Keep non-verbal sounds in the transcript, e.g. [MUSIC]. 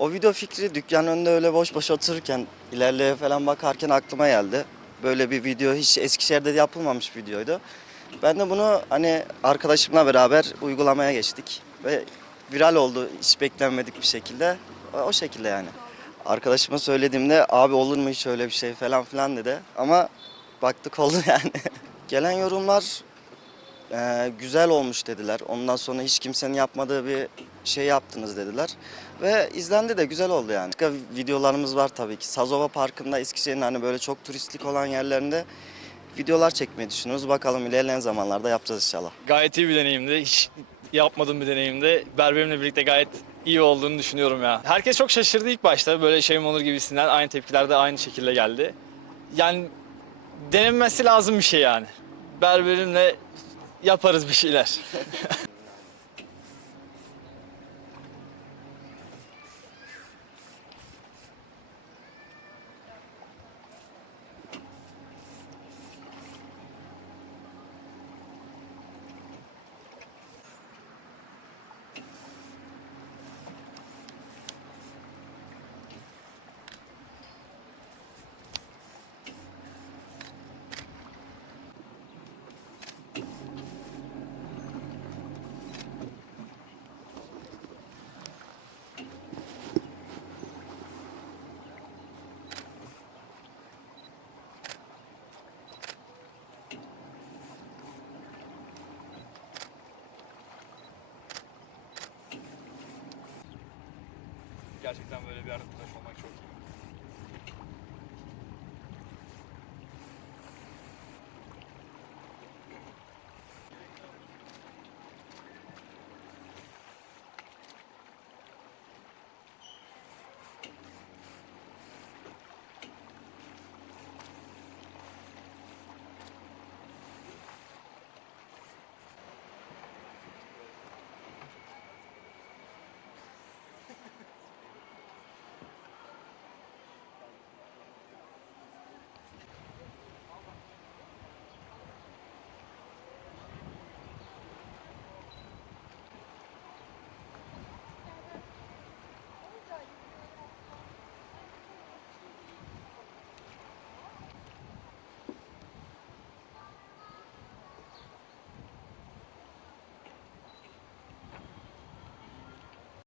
O video fikri dükkanın önünde öyle boş boş otururken, ilerleye falan bakarken aklıma geldi. Böyle bir video hiç Eskişehir'de yapılmamış videoydu. Ben de bunu hani arkadaşımla beraber uygulamaya geçtik ve viral oldu hiç beklenmedik bir şekilde. O- şekilde yani. Arkadaşıma söylediğimde abi olur mu hiç öyle bir şey falan filan dedi. Ama baktık oldu [LAUGHS] yani. Gelen yorumlar ee, güzel olmuş dediler. Ondan sonra hiç kimsenin yapmadığı bir şey yaptınız dediler. Ve izlendi de güzel oldu yani. Başka videolarımız var tabii ki. Sazova Parkı'nda Eskişehir'in hani böyle çok turistlik olan yerlerinde videolar çekmeyi düşünüyoruz. Bakalım ilerleyen zamanlarda yapacağız inşallah. Gayet iyi bir deneyimdi. Hiç yapmadığım bir deneyimdi. Berberimle birlikte gayet iyi olduğunu düşünüyorum ya. Herkes çok şaşırdı ilk başta. Böyle şey mi olur gibisinden. Aynı tepkiler de aynı şekilde geldi. Yani denenmesi lazım bir şey yani. Berberimle yaparız bir şeyler. [LAUGHS] Gerçekten böyle bir yerde olmak çok iyi.